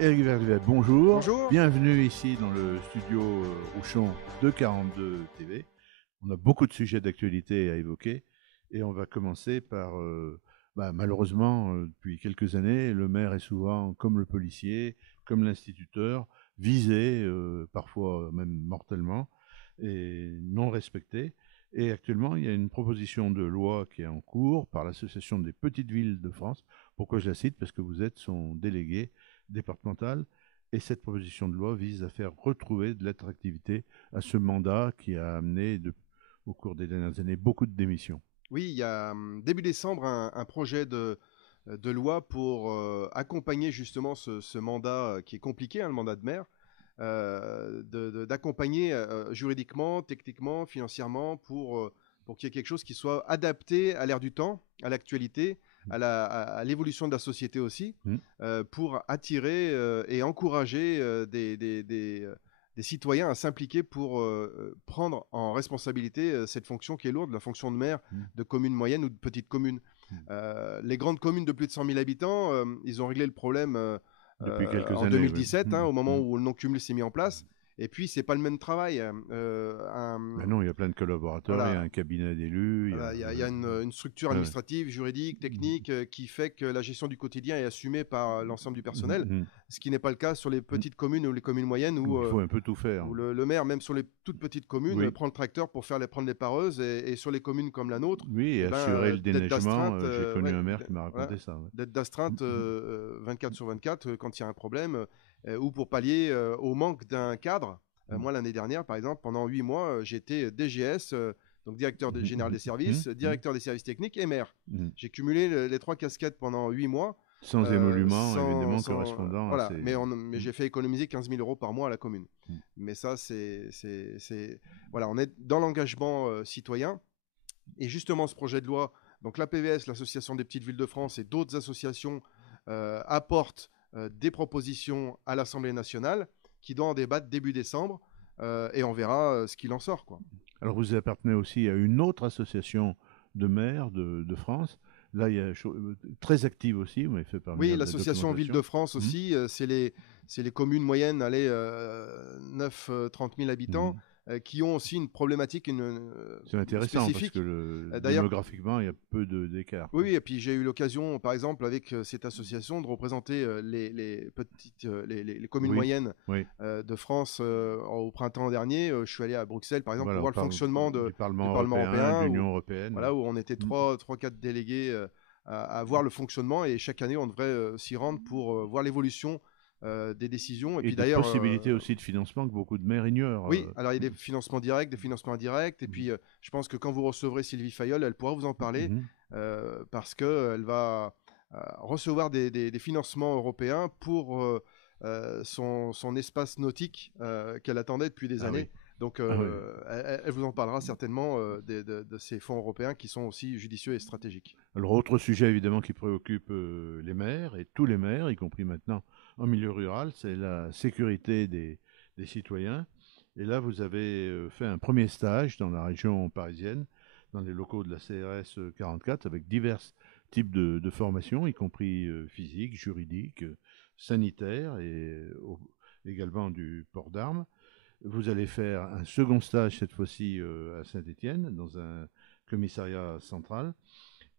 Éric Verduvet, bonjour. Bonjour. Bienvenue ici dans le studio Rouchon de 42 TV. On a beaucoup de sujets d'actualité à évoquer et on va commencer par, malheureusement, depuis quelques années, le maire est souvent, comme le policier, comme l'instituteur, visé, parfois même mortellement, et non respecté. Et actuellement, il y a une proposition de loi qui est en cours par l'Association des petites villes de France. Pourquoi je la cite? Parce que vous êtes son délégué départemental. Et cette proposition de loi vise à faire retrouver de l'attractivité à ce mandat qui a amené, au cours des dernières années, beaucoup de démissions. Oui, il y a début décembre un projet de loi pour accompagner justement ce mandat qui est compliqué, hein, le mandat de maire, d'accompagner juridiquement, techniquement, financièrement pour qu'il y ait quelque chose qui soit adapté à l'ère du temps, à l'actualité, à l'évolution de la société aussi, pour attirer et encourager des citoyens à s'impliquer pour prendre en responsabilité cette fonction qui est lourde, la fonction de maire de commune moyenne ou de petite commune. Les grandes communes de plus de 100 000 habitants, ils ont réglé le problème Depuis quelques en années, 2017, oui. au moment où le non-cumul s'est mis en place. Et puis, c'est pas le même travail. Non, il y a plein de collaborateurs, Voilà. il y a un cabinet d'élus. Voilà, il y a une structure administrative, juridique, technique, qui fait que la gestion du quotidien est assumée par l'ensemble du personnel, ce qui n'est pas le cas sur les petites communes ou les communes moyennes où il faut un peu tout faire. où le maire, même sur les toutes petites communes, prend le tracteur pour prendre les pareuses, et sur les communes comme la nôtre, Oui, et assurer le déneigement. J'ai connu un maire qui m'a raconté voilà, ça. Ouais. d'être d'astreinte 24 sur 24 quand il y a un problème, ou pour pallier au manque d'un cadre. Moi, l'année dernière, par exemple, pendant 8 mois, j'étais DGS, donc directeur général des services, directeur des services techniques et maire. J'ai cumulé les 3 casquettes pendant 8 mois. Sans émolument, évidemment, correspondant voilà, à ces... mais j'ai fait économiser 15 000 euros par mois à la commune. Mais ça, voilà, on est dans l'engagement citoyen. Et justement, ce projet de loi, donc la PVS, l'Association des petites villes de France, et d'autres associations apportent des propositions à l'Assemblée nationale qui doit en débattre début décembre, et on verra ce qu'il en sort, quoi. Alors, vous appartenez aussi à une autre association de maires de France. Là, il y a très active aussi, vous m'avez fait parler. Oui, l'association Ville de France aussi, c'est les communes moyennes, 9-30 000 habitants, qui ont aussi une problématique c'est intéressant spécifique. Parce que démographiquement, il y a peu d'écart. Oui, et puis j'ai eu l'occasion, par exemple, avec cette association, de représenter les communes moyennes de France au printemps dernier. Je suis allé à Bruxelles, par exemple, pour voir le fonctionnement du Parlement européen, de l'Union européenne. Voilà, où on était 3-4 délégués à voir le fonctionnement, et chaque année, on devrait s'y rendre pour voir l'évolution des décisions. Et puis d'ailleurs, possibilités aussi de financement que beaucoup de maires ignorent. Oui, alors il y a des financements directs, des financements indirects, et puis je pense que quand vous recevrez Sylvie Fayol, elle pourra vous en parler, parce qu'elle va recevoir des financements européens pour son espace nautique qu'elle attendait depuis des années. Donc, elle vous en parlera certainement de ces fonds européens qui sont aussi judicieux et stratégiques. Alors, autre sujet évidemment qui préoccupe les maires, et tous les maires, y compris maintenant en milieu rural, c'est la sécurité des citoyens. Et là, vous avez fait un premier stage dans la région parisienne, dans les locaux de la CRS 44, avec divers types de formations, y compris physique, juridique, sanitaire, et également du port d'armes. Vous allez faire un second stage, cette fois-ci à Saint-Étienne, dans un commissariat central.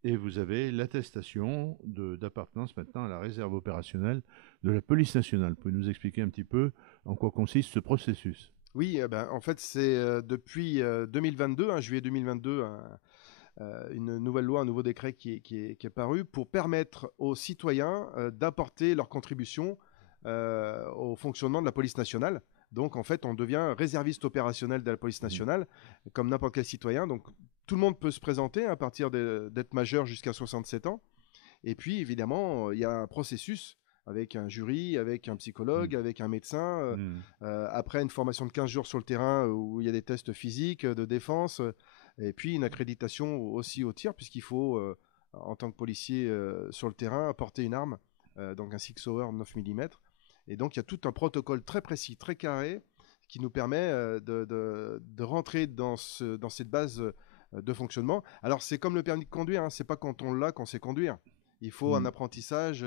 Et vous avez l'attestation d'appartenance maintenant à la réserve opérationnelle de la police nationale. Vous pouvez nous expliquer un petit peu en quoi consiste ce processus? Oui, en fait, c'est depuis 2022, juillet 2022, une nouvelle loi, un nouveau décret qui est paru pour permettre aux citoyens d'apporter leur contribution au fonctionnement de la police nationale. Donc, en fait, on devient réserviste opérationnel de la police nationale, comme n'importe quel citoyen. Donc, tout le monde peut se présenter à partir d'être majeur jusqu'à 67 ans. Et puis, évidemment, il y a un processus avec un jury, avec un psychologue, avec un médecin, après une formation de 15 jours sur le terrain où il y a des tests physiques, de défense, et puis une accréditation aussi au tir, puisqu'il faut, en tant que policier sur le terrain, porter une arme, donc un Six Hour 9 mm. Et donc, il y a tout un protocole très précis, très carré, qui nous permet de rentrer dans cette base de fonctionnement. Alors, c'est comme le permis de conduire, hein, c'est pas quand on l'a qu'on sait conduire. Il faut un apprentissage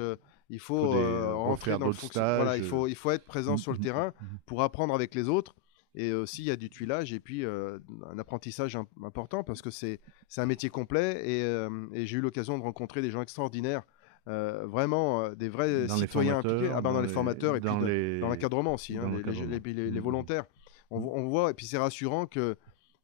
il Il faut faut rentrer refaire dans le d'autres fonctionnement. Voilà, stages. il faut être présent sur le terrain pour apprendre avec les autres. Et aussi, il y a du tuilage et puis un apprentissage important parce que c'est un métier complet. Et j'ai eu l'occasion de rencontrer des gens extraordinaires, vraiment des vrais Dans les citoyens impliqués. Ah formateurs, ben, dans les formateurs et puis dans l'encadrement aussi, hein, dans l'encadrement. les volontaires. On voit, et puis c'est rassurant que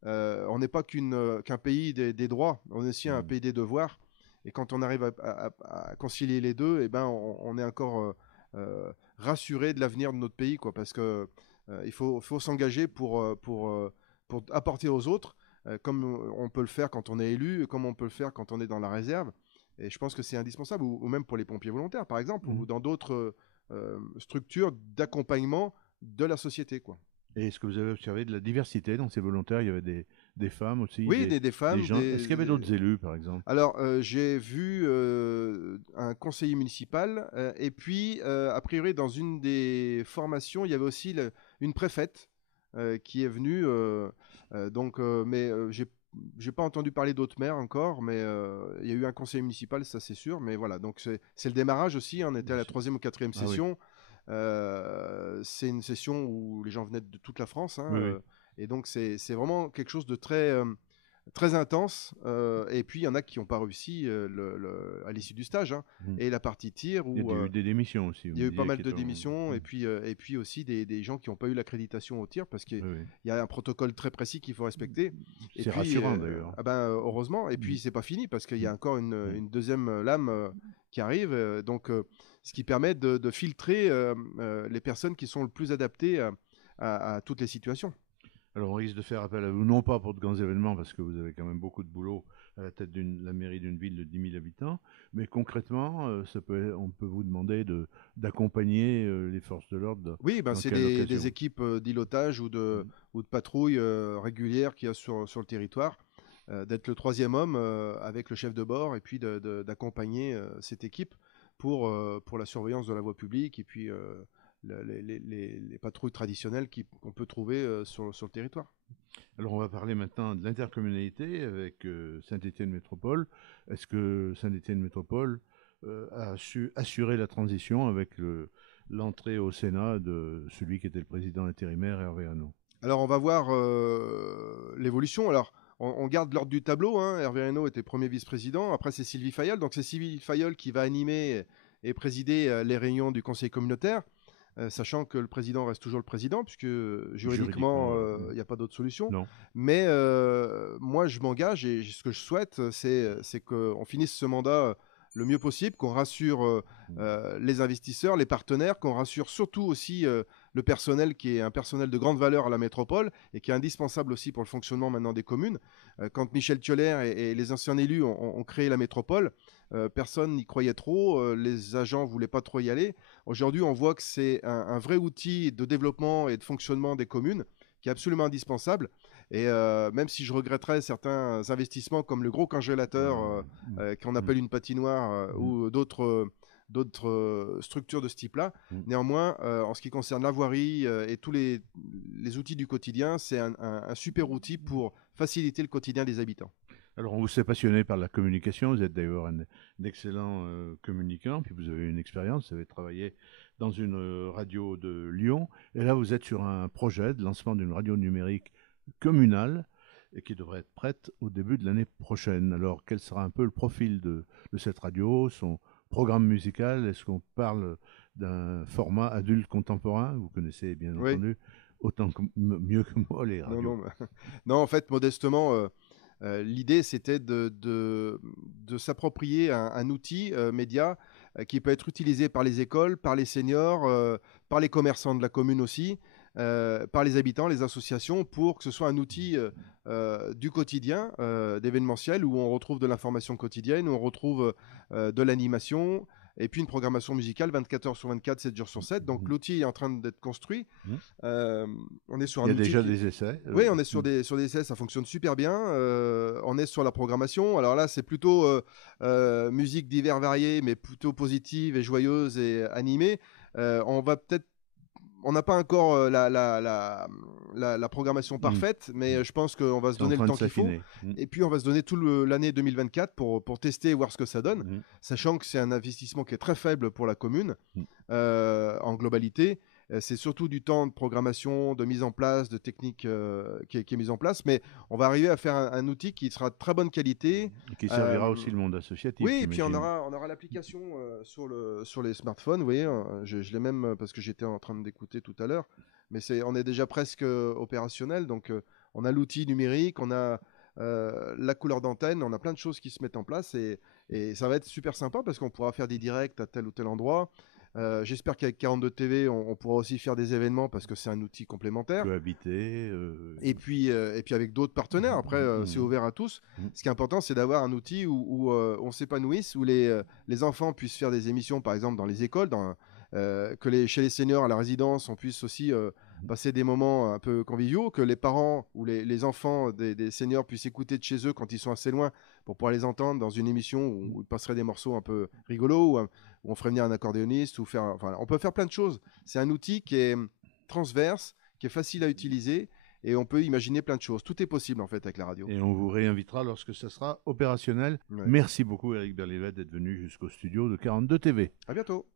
on n'est pas qu'un pays des droits, on est aussi un pays des devoirs. Et quand on arrive à concilier les deux, eh ben, on est encore rassuré de l'avenir de notre pays, quoi, parce que il faut s'engager pour apporter aux autres, comme on peut le faire quand on est élu, comme on peut le faire quand on est dans la réserve. Et je pense que c'est indispensable, ou même pour les pompiers volontaires, par exemple, ou dans d'autres structures d'accompagnement de la société, quoi. Et est-ce que vous avez observé de la diversité dans ces volontaires? Il y avait des femmes aussi, Oui, des des femmes, gens. Est-ce qu'il y avait d'autres élus, par exemple? Alors, j'ai vu un conseiller municipal et puis, a priori, dans une des formations, il y avait aussi une préfète qui est venue. Mais j'ai pas entendu parler d'autres maires encore, mais il y a eu un conseiller municipal, ça c'est sûr. Mais voilà, donc c'est le démarrage aussi, hein. On était à la troisième ou quatrième Ah oui, session. C'est une session où les gens venaient de toute la France, hein, oui, oui. et donc c'est vraiment quelque chose de très intense. Et puis il y en a qui n'ont pas réussi à l'issue du stage, hein. Mhm. Et la partie tir Il y où a eu des démissions aussi, vous il y a me eu pas disiez, mal qui de étaient démissions, et puis aussi des gens qui n'ont pas eu l'accréditation au tir parce qu'il Oui, oui. y a un protocole très précis qu'il faut respecter. Et C'est puis, rassurant d'ailleurs. ah ben, heureusement. Et puis c'est pas fini parce qu'il y a encore une deuxième lame qui arrive. Ce qui permet de filtrer les personnes qui sont le plus adaptées à toutes les situations. Alors on risque de faire appel à vous, non pas pour de grands événements, parce que vous avez quand même beaucoup de boulot à la tête de la mairie d'une ville de 10 000 habitants, mais concrètement, on peut vous demander d'accompagner les forces de l'ordre Oui, ben dans c'est quelle des occasion? équipes d'îlotage ou de patrouille régulières qu'il y a sur le territoire. D'être le troisième homme avec le chef de bord et puis d'accompagner cette équipe pour la surveillance de la voie publique et puis les patrouilles traditionnelles qu'on peut trouver sur le territoire. Alors on va parler maintenant de l'intercommunalité avec Saint-Étienne Métropole. Est-ce que Saint-Étienne Métropole a su assurer la transition avec l'entrée au Sénat de celui qui était le président intérimaire, Hervé Hanot? Alors on va voir l'évolution. Alors on garde l'ordre du tableau, hein. Hervé Reynaud était premier vice-président. Après c'est Sylvie Fayol. Donc c'est Sylvie Fayol qui va animer et présider les réunions du conseil communautaire. Sachant que le président reste toujours le président, puisque juridiquement, il n'y a pas d'autre solution. Non. Mais moi, je m'engage et ce que je souhaite, c'est qu'on finisse ce mandat le mieux possible, qu'on rassure les investisseurs, les partenaires, qu'on rassure surtout aussi le personnel qui est un personnel de grande valeur à la métropole et qui est indispensable aussi pour le fonctionnement maintenant des communes. Quand Michel Thiollet et les anciens élus ont créé la métropole, personne n'y croyait trop, les agents voulaient pas trop y aller. Aujourd'hui, on voit que c'est un vrai outil de développement et de fonctionnement des communes qui est absolument indispensable. Et même si je regretterais certains investissements comme le gros congélateur qu'on appelle une patinoire ou d'autres structures de ce type-là, néanmoins, en ce qui concerne la voirie et tous les outils du quotidien, c'est un super outil pour faciliter le quotidien des habitants. Alors, on vous s'est passionné par la communication. Vous êtes d'ailleurs un excellent communicant. Puis vous avez une expérience. Vous avez travaillé dans une radio de Lyon. Et là, vous êtes sur un projet de lancement d'une radio numérique communale et qui devrait être prête au début de l'année prochaine. Alors, quel sera un peu le profil de cette radio, son programme musical? Est-ce qu'on parle d'un format adulte contemporain? Vous connaissez bien Oui. entendu autant mieux que moi les radios. Non, en fait, modestement, l'idée, c'était de s'approprier un outil média qui peut être utilisé par les écoles, par les seniors, par les commerçants de la commune aussi, par les habitants, les associations, pour que ce soit un outil du quotidien, d'événementiel, où on retrouve de l'information quotidienne, où on retrouve de l'animation, et puis une programmation musicale 24 heures sur 24, 7 jours sur 7. Donc l'outil est en train d'être construit. On est sur un outil. Il y a déjà des essais. Oui, on est sur des essais, ça fonctionne super bien. On est sur la programmation. Alors là, c'est plutôt musique divers variée, mais plutôt positive et joyeuse et animée. On va peut-être on n'a pas encore la programmation parfaite, mais je pense qu'on va se C'est en donner train le de temps qu'il faut. s'affiner. Et puis, on va se donner toute l'année 2024 pour tester et voir ce que ça donne, sachant que c'est un investissement qui est très faible pour la commune en globalité. C'est surtout du temps de programmation, de mise en place, de technique qui est mise en place, mais on va arriver à faire un outil qui sera de très bonne qualité. Et qui servira aussi le monde associatif. Oui, et puis on j'imagine. aura l'application sur les smartphones. Vous voyez, je l'ai même parce que j'étais en train d'écouter tout à l'heure, mais on est déjà presque opérationnel. Donc on a l'outil numérique, on a la couleur d'antenne, on a plein de choses qui se mettent en place et ça va être super sympa parce qu'on pourra faire des directs à tel ou tel endroit. J'espère qu'avec 42 TV, on pourra aussi faire des événements parce que c'est un outil complémentaire. Cohabiter. Et puis avec d'autres partenaires. Après, c'est ouvert à tous. Ce qui est important, c'est d'avoir un outil où on s'épanouisse, où les enfants puissent faire des émissions, par exemple, dans les écoles, chez les seniors à la résidence, on puisse aussi passer des moments un peu conviviaux, que les parents ou les enfants des seniors puissent écouter de chez eux quand ils sont assez loin pour pouvoir les entendre dans une émission où ils passeraient des morceaux un peu rigolos, où on ferait venir un accordéoniste, on peut faire plein de choses. C'est un outil qui est transverse, qui est facile à utiliser, et on peut imaginer plein de choses. Tout est possible en fait avec la radio. Et on vous réinvitera lorsque ça sera opérationnel. Ouais. Merci beaucoup Éric Berlivet d'être venu jusqu'au studio de 42 TV. À bientôt.